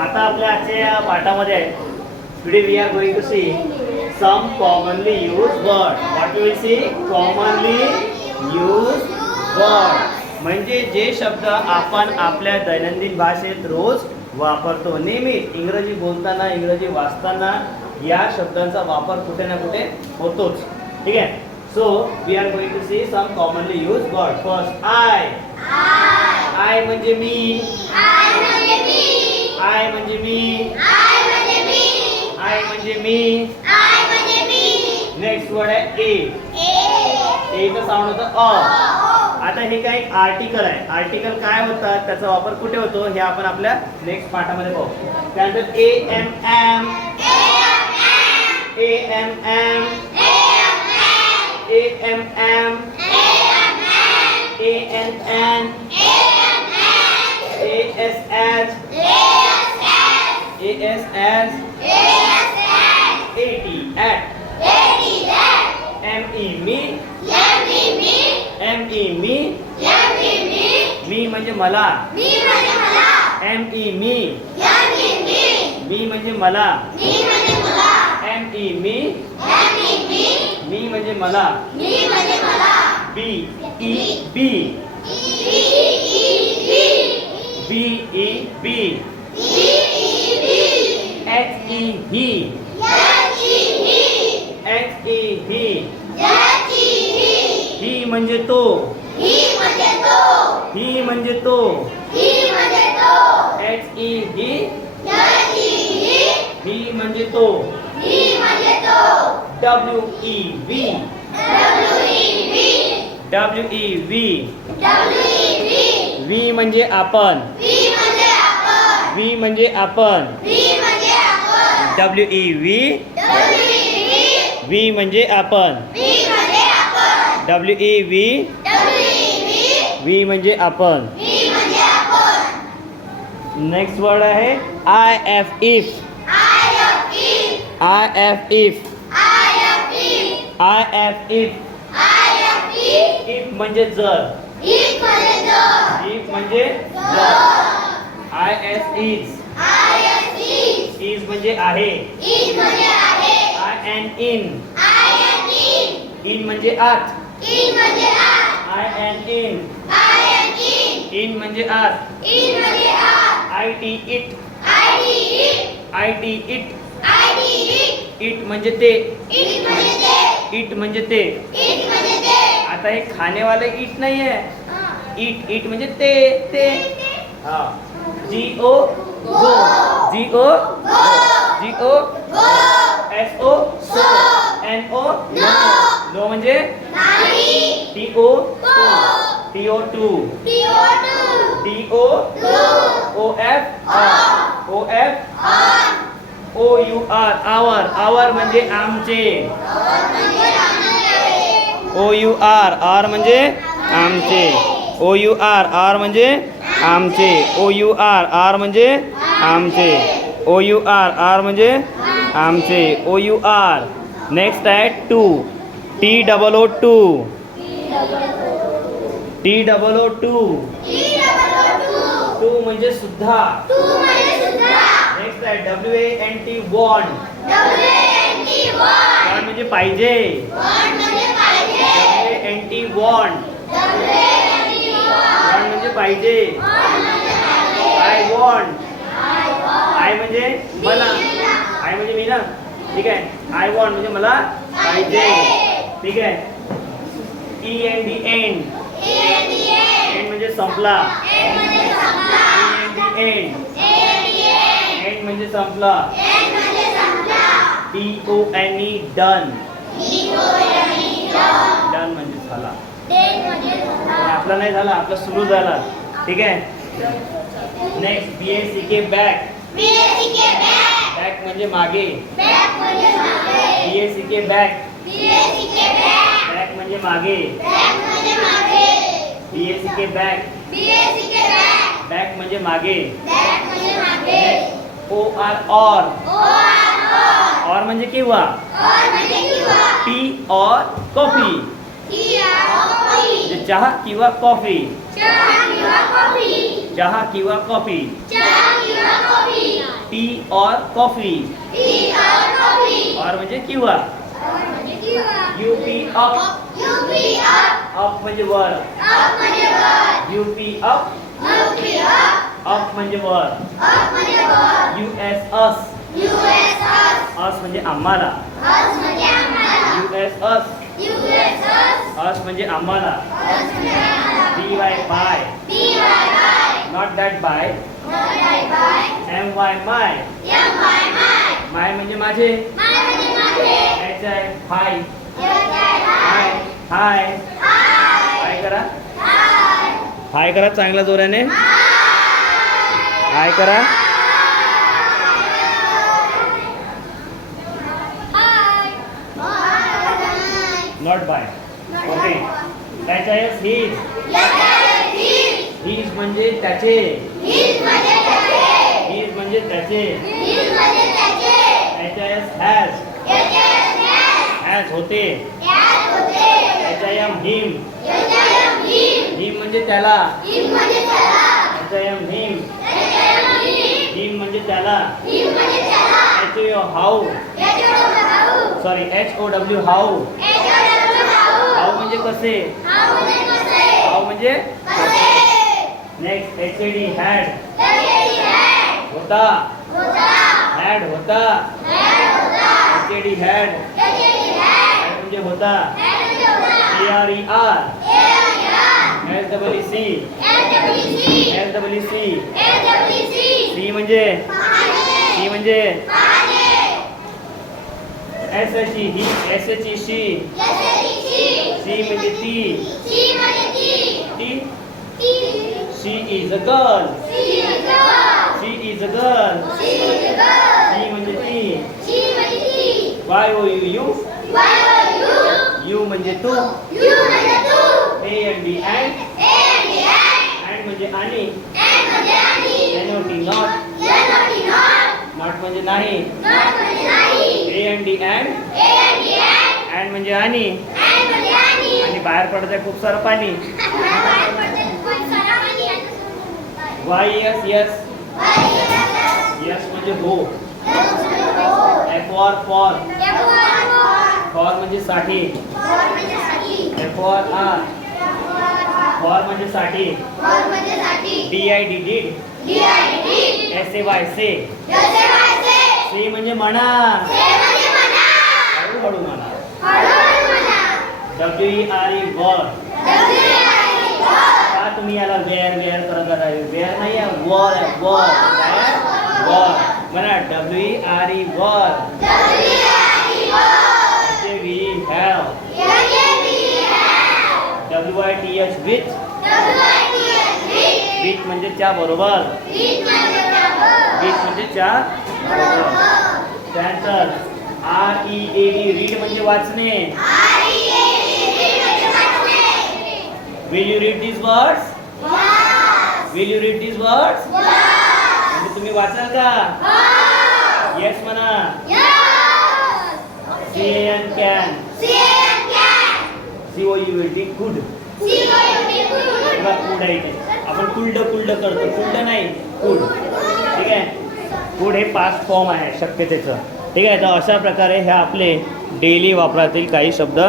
आता आपल्या आजच्या पाठामध्ये today we are going to see some commonly used word. What you will see? Commonly used word म्हणजे जे शब्द आपण आपल्या दैनंदिन भाषेत रोज वापरतो. नेहमीच इंग्रजी बोलताना, इंग्रजी वाचताना या शब्दांचा वापर कुठे ना कुठे होतोच. ठीक आहे. So we are going to see some commonly used word. First I. I म्हणजे मी. आय म्हणजे मी. आय म्हणजे मी. आय म्हणजे मी. नेक्स्ट वर्ड आहे ए. एचं साऊंड होतं अ. आता हे काही आर्टिकल आहे. आर्टिकल काय होतात, त्याचा वापर कुठे होतो हे आपण आपल्या नेक्स्ट पाठामध्ये पाहू. त्यानंतर A M M. A M M. A M M. A N N. A S H. A S H. A T at. M E me. M E me. Me म्हणजे मला. M E me. मी म्हणजे मला. M E me. Me म्हणजे मला. B E be. B E be. H E he. H E he. He म्हणजे तो. ही म्हणजे तो. H E he. ही म्हणजे तो. W E V. W E V. V म्हणजे आपण. व्ही म्हणजे आपण. W E V. व्ही म्हणजे आपण. W E V. व्ही म्हणजे आपण. नेक्स्ट वर्ड आहे I F if. I F if. I F if. If म्हणजे जर. इफ म्हणजे जर. I S is. इज म्हणजे आहे. I N in. इन म्हणजे आत. I N in. इन म्हणजे आत. I T it. I T it. It म्हणजे ते. इट म्हणजे ते. आता हे खानेवाले इट नाही आहे. इट इट म्हणजे ते. हा. G O go. G O G O. S O so. N O no म्हणजे T O T O to. T O O F O F O U R. Our. Our म्हणजे आमचे. O U R. Are म्हणजे आमचे. O U R. Are म्हणजे आमचे. O U R. Are म्हणजे आमचे. O U R. Are म्हणजे आमचे. O U R. नेक्स्ट आहे too. T double O to. T double O too. Too म्हणजे सुद्धा. नेक्स्ट आहे W A N T want. Want म्हणजे पाहिजे. W A N T want. Want म्हणजे पाहिजे. I want. आय म्हणजे मला. आय म्हणजे मी ना. ठीक आहे. आय वॉन्ट म्हणजे मला पाहिजे. ठीक आहे. E N D end. End म्हणजे संपला. एंड एंड म्हणजे संपला. D O N E done. Done म्हणजे झाला. आपला नाही झाला, आपला सुरू झाला. ठीक आहे. नेक्स्ट बी ए सी के बॅक. बॅक म्हणजे मागे. बी ए सी के बॅक. बॅक म्हणजे मागे. बी ए सी के बॅक. बॅक म्हणजे मागे. O R or. ऑर म्हणजे किंवा. टी और कॉफी. चहा किंवा कॉफी. चहा किंवा कॉफी. टी और कॉफी. और म्हणजे किंवा. UP up. अप म्हणजे वर. UP up. अप म्हणजे वर. यूएस अस. अस म्हणजे आम्हाला. यूएस अस. अस म्हणजे आम्हाला. B Y by. Not that by. M Y my. My म्हणजे माझे. एचआय हाय. हाय हाय. हाय करा. हाय करा चांगल्या जोराने. हाय करा. Not by. ओके. त्याच्या हिज. हिज म्हणजे त्याचे. हिज म्हणजे त्याचे. त्याच्या हॅज. हॅज होते. त्याच्या हिम. हिम म्हणजे त्याला. त्याच्या हिम. हिम म्हणजे त्याला. How. Sorry HOW how. How म्हणजे कसे. हाऊ म्हणजे नेक्स्ट HAD हॅड. होता. हॅड होता. HAD had. हॅड म्हणजे होता. ARER. SEEC. सी म्हणजे. सी म्हणजे SHE ही. SHE शी. शी म्हणजे ती. ती. She is a girl. She is a girl. शी म्हणजे ती. YOU. यू म्हणजे तू. AND and. And म्हणजे आणि. NOT not. Not म्हणजे नाही. AND and. And म्हणजे आणि. आणि बाहेर पडतंय खूप सारं पाणी. YES yes. Yes म्हणजे हो. FOR for. For म्हणजे साठी. FOR for म्हणजे साठी. DID did. SAY say. say म्हणजे म्हणा. हळूहळू म्हणा. WERE वर. का तुम्ही याला वेअर करत आहे. वेअर नाही आहे. वॉर आहे. वॉर. वॉर म्हणा. WERE वर. We have. WITH with. with म्हणजे च्या बरोबर. with म्हणजे च्या बरोबर. त्यानंतर READ रीड म्हणजे वाचणे. Will you read these words? Will you read these words? म्हणजे तुम्ही वाचाल का? Yes म्हणा. CAN can. COULD could. कुड आहे ते. आपण कुल्ड करतो. कुल्ड नाही. कुड. ठीक आहे. कुड हे पास्ट फॉर्म आहे शक्यतेचं. ठीक आहे. तर अशा प्रकारे हे आपले डेली वापरातील काही शब्द